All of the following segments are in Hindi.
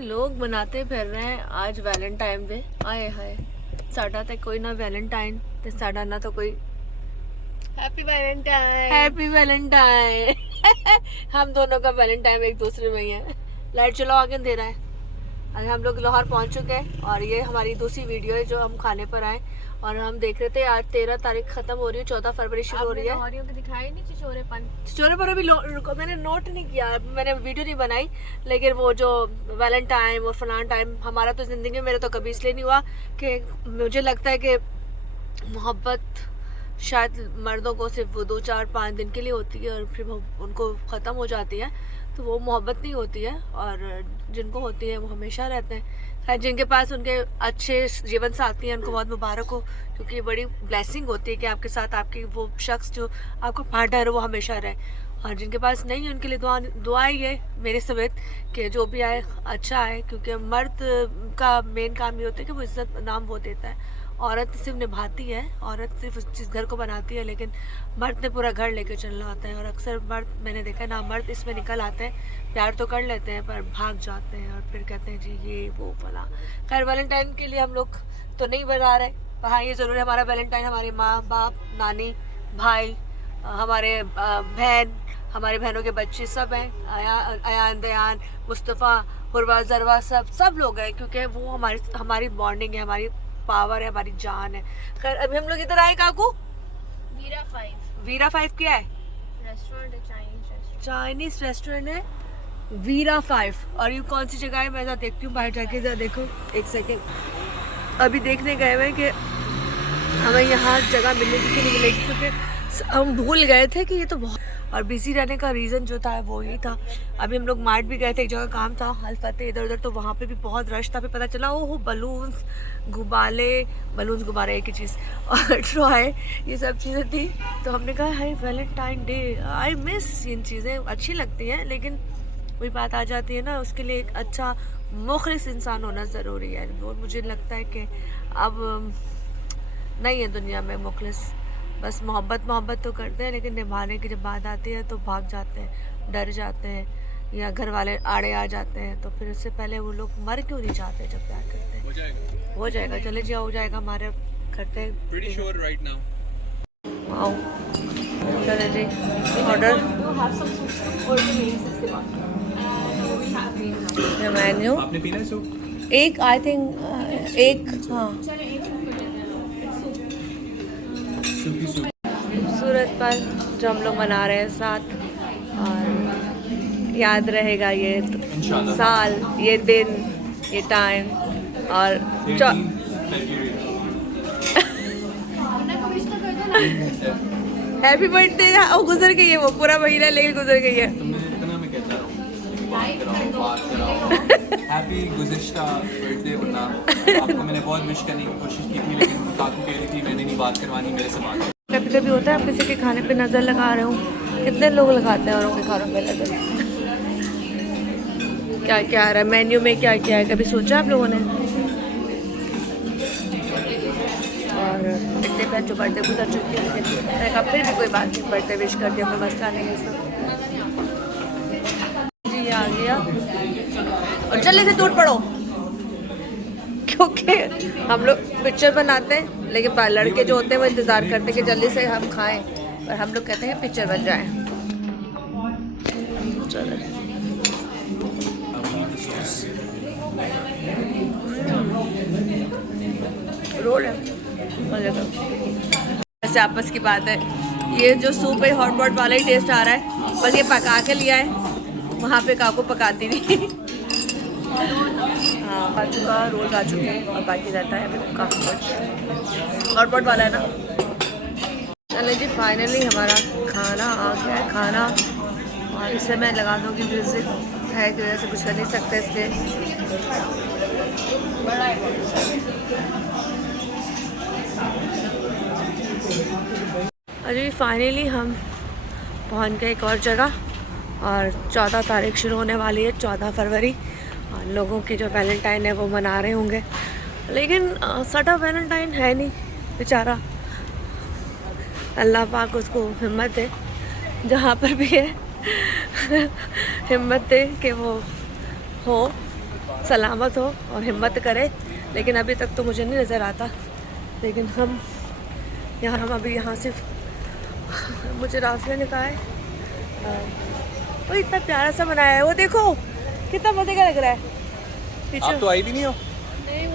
लोग मनाते फिर रहे हैं आज वैलेंटाइन डे। आए हाय, साडा तो कोई ना वैलेंटाइन ते साडा ना तो कोई हैप्पी वैलेंटाइन। Happy Valentine. हम दोनों का वैलेंटाइन एक दूसरे में ही है। लाइट चलो आगे अंधेरा है। अरे हम लोग लाहौर पहुंच चुके हैं और ये हमारी दूसरी वीडियो है जो हम खाने पर आए और हम देख रहे थे आज 13 तारीख खत्म हो रही है, 14 फरवरी शुरू हो रही है। लाहौरियों को दिखाई नहीं चिचोरेपन। चिचोरे पर अभी मैंने नोट नहीं किया, मैंने वीडियो नहीं बनाई, लेकिन वो जो वैलेंटाइन और फलान टाइम हमारा तो ज़िंदगी में मेरा तो कभी इसलिए नहीं हुआ कि मुझे लगता है कि मोहब्बत शायद मर्दों को सिर्फ वो 2-4-5 दिन के लिए होती है और फिर वो उनको ख़त्म हो जाती है, तो वो मोहब्बत नहीं होती है। और जिनको होती है वो हमेशा रहते हैं। खैर जिनके पास उनके अच्छे जीवन साथी हैं उनको बहुत मुबारक हो, क्योंकि ये बड़ी ब्लेसिंग होती है कि आपके साथ आपकी वो शख्स जो आपका पार्टनर है वो हमेशा रहे। और जिनके पास नहीं है उनके लिए दुआ ही है मेरे समेत कि जो भी आए अच्छा आए, क्योंकि मर्द का मेन काम ये होता है कि वो इज्जत नाम वो देता है। औरत सिर्फ निभाती है, औरत सिर्फ उस घर को बनाती है, लेकिन मर्द ने पूरा घर लेके चलना होता है। और अक्सर मर्द मैंने देखा ना, मर्द इसमें निकल आते हैं, प्यार तो कर लेते हैं पर भाग जाते हैं और फिर कहते हैं जी ये वो फला। खैर वैलेंटाइन के लिए हम लोग तो नहीं बना रहे, पर हाँ ये ज़रूर है हमारा वैलेंटाइन हमारे माँ बाप नानी भाई हमारे बहन हमारी बहनों के बच्चे सब हैं, अयान दयान मुस्तफ़ा हुरवा जरवा सब लोग हैं, क्योंकि वो हमारी बॉन्डिंग है, हमारी पावर है, हमारी जान है। खैर अभी हम लोग इधर आए काकू वीरा 5 क्या है? रेस्टोरेंट है, चाइनीज रेस्टोरेंट है वीरा 5। और ये कौन सी जगह है मैं जरा देखती हूँ, बाहर जाके जरा देखो एक सेकेंड। अभी देखने गए हुए कि हमें यहाँ जगह मिलेगी कि नहीं मिलेगी, क्योंकि हम भूल गए थे कि ये तो बहुत और बिजी रहने का रीज़न जो था वो यही था। अभी हम लोग मार्ट भी गए थे, एक जगह काम था हल्फते इधर उधर, तो वहाँ पे भी बहुत रश था। फिर पता चला वो बलून्स गुब्बारे एक ही चीज़ और ट्रॉय ये सब चीज़ें थी। तो हमने कहा हाय वैलेंटाइन डे, आई मिस इन चीज़ें अच्छी लगती हैं, लेकिन वही बात आ जाती है ना, उसके लिए एक अच्छा मुखलिस इंसान होना ज़रूरी है। वो मुझे लगता है कि अब नहीं है दुनिया में मुखलिस, बस मोहब्बत तो करते हैं, लेकिन निभाने की जब बात आती है तो भाग जाते हैं, डर जाते हैं या घर वाले आड़े आ जाते हैं। तो फिर उससे पहले वो लोग मर क्यों नहीं जाते जब प्यार करते हैं? हो जाएगा चले जाओ, हो जाएगा हमारे करते हैं। Pretty sure right now. Wow चले जी ऑर्डर मेन्यू आपने पीना है सूप? एक आई थिंक एक हाँ सूप। सूरत पर जो हम लोग मना रहे हैं साथ, और याद रहेगा ये इंशाल्लाह। साल, ये दिन, ये टाइम और 13 February। Happy birthday. वो गुजर गई है, वो पूरा महीना लेकिन गुजर गई है। तुमने इतना मैं कहता रहा हूँ बात कराओ हैप्पी गुज़िश्ता बर्थडे। वरना आपको मैंने बहुत विश करने की कोशिश की थी, लेकिन काकू कह रही थी मैंने नहीं बात करवानी, मेरे से बात। कभी कभी होता है आप किसी के खाने पे नज़र लगा रहे हो, कितने लोग लगाते हैं औरों के खानों पे नज़र। क्या क्या आ रहा है मेन्यू में, क्या क्या है, कभी सोचा आप लोगों ने? और इतने पे जो बर्थडे गुजर चुकी है, लेकिन मैंने कहा फिर भी कोई बात नहीं, बर्थडे विश कर दिया, कोई मसला नहीं है इसमें। जी ये आ गया और जल्दी से टूट पड़ो, क्योंकि हम लोग पिक्चर बनाते हैं, लेकिन लड़के जो होते हैं वो इंतज़ार करते हैं कि जल्दी से हम खाएं, और हम लोग कहते हैं पिक्चर बन जाए। चलो रोल है ऐसे आपस की बात है। ये जो सूप है हॉट पॉट वाला ही टेस्ट आ रहा है, बस ये पका के लिया है, वहाँ पे काकू पकाती नहीं। हाँ आ चुका, रोल आ चुके हैं और बाकी रहता है अभी काफ़ी कुछ हॉट पॉट वाला है ना। चले जी फाइनली हमारा खाना आ गया है, खाना। और इसे मैं लगा दूँगी म्यूज़िक है की वजह से कुछ कर नहीं सकते इसलिए। अभी फाइनली हम पहुंच गए एक और जगह, और 14 तारीख शुरू होने वाली है, 14 फरवरी। और लोगों के जो वैलेंटाइन है वो मना रहे होंगे, लेकिन सटा वैलेंटाइन है नहीं बेचारा। अल्लाह पाक उसको हिम्मत दे, जहाँ पर भी है हिम्मत दे कि वो हो सलामत हो और हिम्मत करे, लेकिन अभी तक तो मुझे नहीं नज़र आता। लेकिन हम अभी यहाँ से मुझे राफिया ने कहा है वो इतना प्यारा सा बनाया है, वो देखो कितना मजे का लग रहा है। पीछे आप तो आई भी नहीं हो।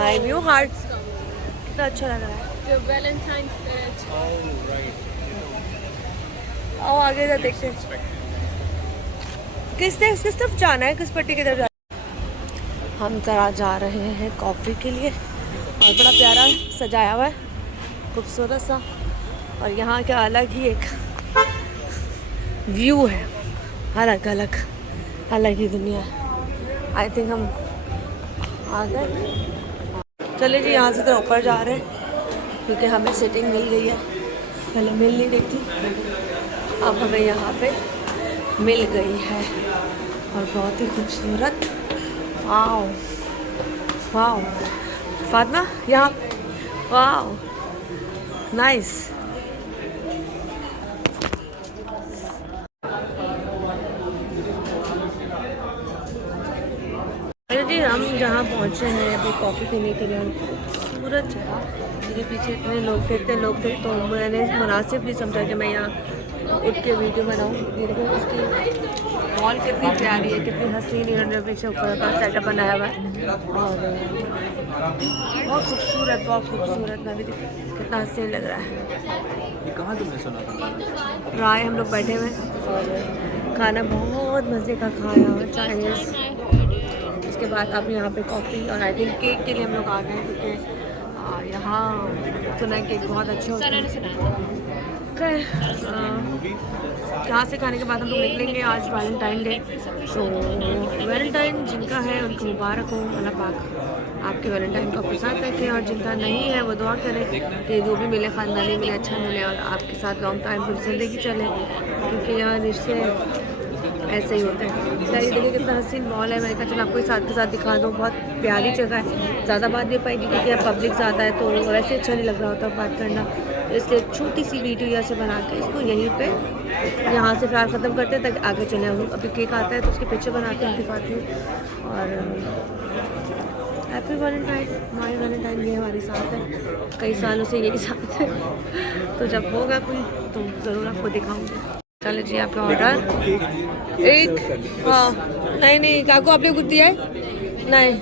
आई न्यू हार्ट कितना अच्छा लग रहा है। Valentine spirit. आओ आगे जा देखते हैं किस तरफ जाना है, किस पट्टी की तरफ जाना है। हम जरा जा रहे हैं कॉफ़ी के लिए और बड़ा प्यारा सजाया हुआ है, खूबसूरत सा, और यहाँ का अलग ही एक व्यू है, अलग ही दुनिया है। आई थिंक हम आ गए। चलिए जी यहाँ से तो ऊपर जा रहे हैं क्योंकि हमें सीटिंग मिल गई है, पहले मिल नहीं रही थी, अब हमें यहाँ पे मिल गई है और बहुत ही खूबसूरत। वाओ वाओ फातिमा यहाँ, वाओ नाइस। जी हम जहाँ पहुँचे हैं अभी कॉफ़ी पीने के लिए, खूबसूरत जगह, मेरे पीछे इतने लोग थे तो मैंने मुनासिब नहीं समझा कि मैं यहाँ उठ के वीडियो बनाऊँ। देखो उसकी मॉल कितनी प्यारी है, कितनी हसीन, इन्होंने पीछे ऊपर का सेटअप बनाया हुआ है और बहुत खूबसूरत। मैं भी कितना हसीन लग रहा है। ये कहाँ तुमने सुना था? राय हम लोग बैठे हुए और खाना बहुत मज़े का खाया और चाइनीज़। उसके बाद अब यहाँ पे कॉफ़ी और आई थिंक केक के लिए हम लोग आ गए क्योंकि यहाँ सुना है केक बहुत अच्छे होते हैं। यहाँ से खाने के बाद हम लोग निकलेंगे। आज वैलेंटाइन डे, तो वैलेंटाइन जिनका है उनको मुबारक हो, अल्लाह पाक आपके वैलेंटाइन को अपने साथ रखें, और जिनका नहीं है वो दुआ करें कि जो भी मिले ख़ानदानी मिले, अच्छा मिले और आपके साथ लॉन्ग टाइम फिर ज़िंदगी चले, क्योंकि यहाँ रिश्ते ऐसे ही होते हैं। सारी देखिए कितना हसीन मॉल है। मैंने कहा चलो आपको साथ के साथ दिखा दूँ, बहुत प्यारी जगह है। ज़्यादा बात नहीं पाएगी क्योंकि यहाँ पब्लिक ज़्यादा है तो वैसे अच्छा नहीं लग रहा होता बात करना, इसलिए छोटी सी वीडियो यहाँ से बना के इसको यहीं पे यहाँ से फिलहाल ख़त्म करते हैं ताकि आगे चले हम। अभी केक आता है तो उसके पिक्चर बना के दिखाती हूँ। और हैप्पी वैलेंटाइन, माई वैलेंटाइन ये हमारे साथ है, कई सालों से यही साथ है, तो जब होगा कोई तो ज़रूर आपको दिखाऊँगी। चलो जी आपका ऑर्डर एक, हाँ नहीं काकू आपने कुछ दिया है? नहीं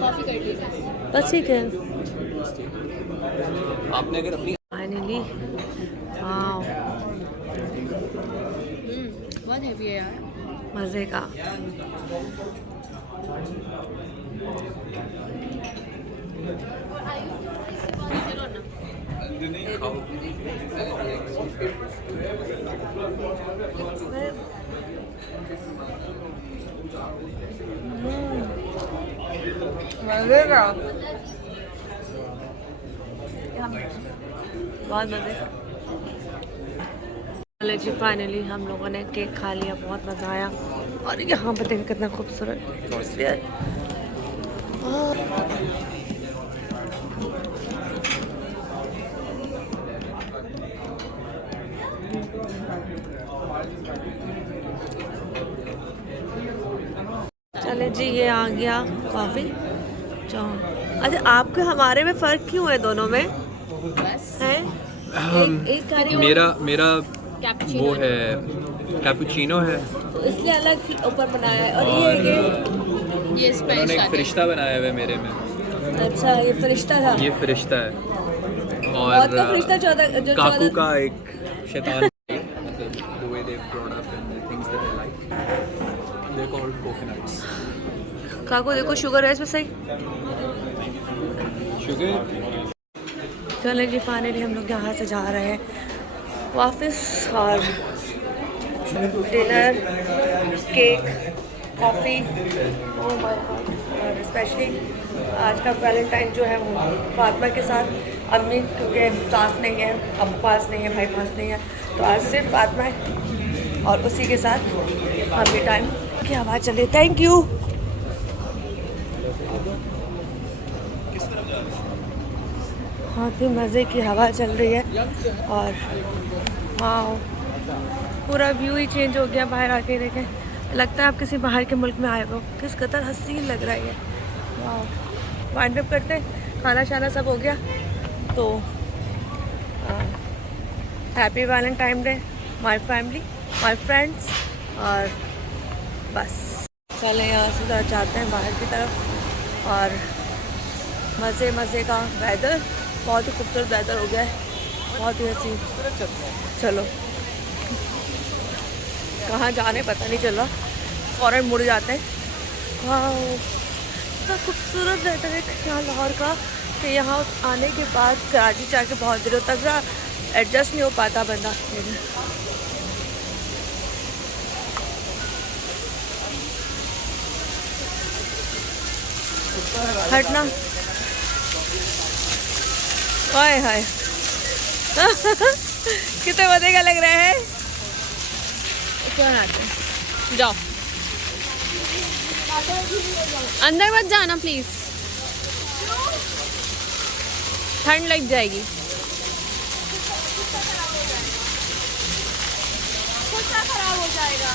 बस ठीक है। आपने अगर अपनी फाइनली वाओ बहुत हेवी है यार, मज़े का। मज़े का, बहुत मज़े का। चलो जी फाइनली हम लोगों ने केक खा लिया, बहुत मज़ा आया। और यहाँ पर देखिए कितना खूबसूरत एटमॉस्फेयर। चले जी ये आ गया कॉफ़ी। अच्छा आपके हमारे में फ़र्क क्यों है दोनों में? बस है एक मेरा वो है कैपुचिनो है, तो इसलिए अलग ऊपर बनाया है, और और ये ये उन्होंने एक स्पेशल फरिश्ता बनाया हुआ है मेरे में। अच्छा ये फरिश्ता था। ये फरिश्ता है बहुत का फरिश्ता और जो काकू का एक शैतान मतलब the way they brought up and the things that they like, they're called coconuts. काकू देखो शुगर है इसमें सही। शुगर। चले जी फाइनली हम लोग यहाँ से जा रहे हैं वापस, और डिनर, केक, कॉफ़ी, और स्पेशली आज का वैलेंटाइन जो है वो फातिमा के साथ, अम्मी क्योंकि सास नहीं है, अब पास नहीं है, भाई पास नहीं है, तो आज सिर्फ फातिमा है और उसी के साथ हम भी टाइम की आवाज़ चले। Thank you. बहुत ही मज़े की हवा चल रही है और हाँ पूरा व्यू ही चेंज हो गया। बाहर आके देखें, लगता है आप किसी बाहर के मुल्क में आए हो। किस कदर हसीन लग रहा है ये। वाइंड अप करते, खाना शाना सब हो गया तो happy Valentine day my family my friends. और बस चले यहाँ से जरा जाते हैं बाहर की तरफ। और मज़े मज़े का वेदर, बहुत ही खूबसूरत वेदर हो गया है, बहुत ही हसीन। चलो कहाँ जाने पता नहीं चला, फ़ौरन मुड़ जाते हैं। वाह इतना खूबसूरत वेदर है यहाँ लाहौर का कि यहाँ आने के बाद कराची जाके बहुत दिनों तक एडजस्ट नहीं हो पाता बंदा। हटना ओए हाय कितने मजे का लग रहा है। कौन आते हैं, जाओ अंदर मत जाना प्लीज, ठंड लग जाएगी। खराब हो जाएगा।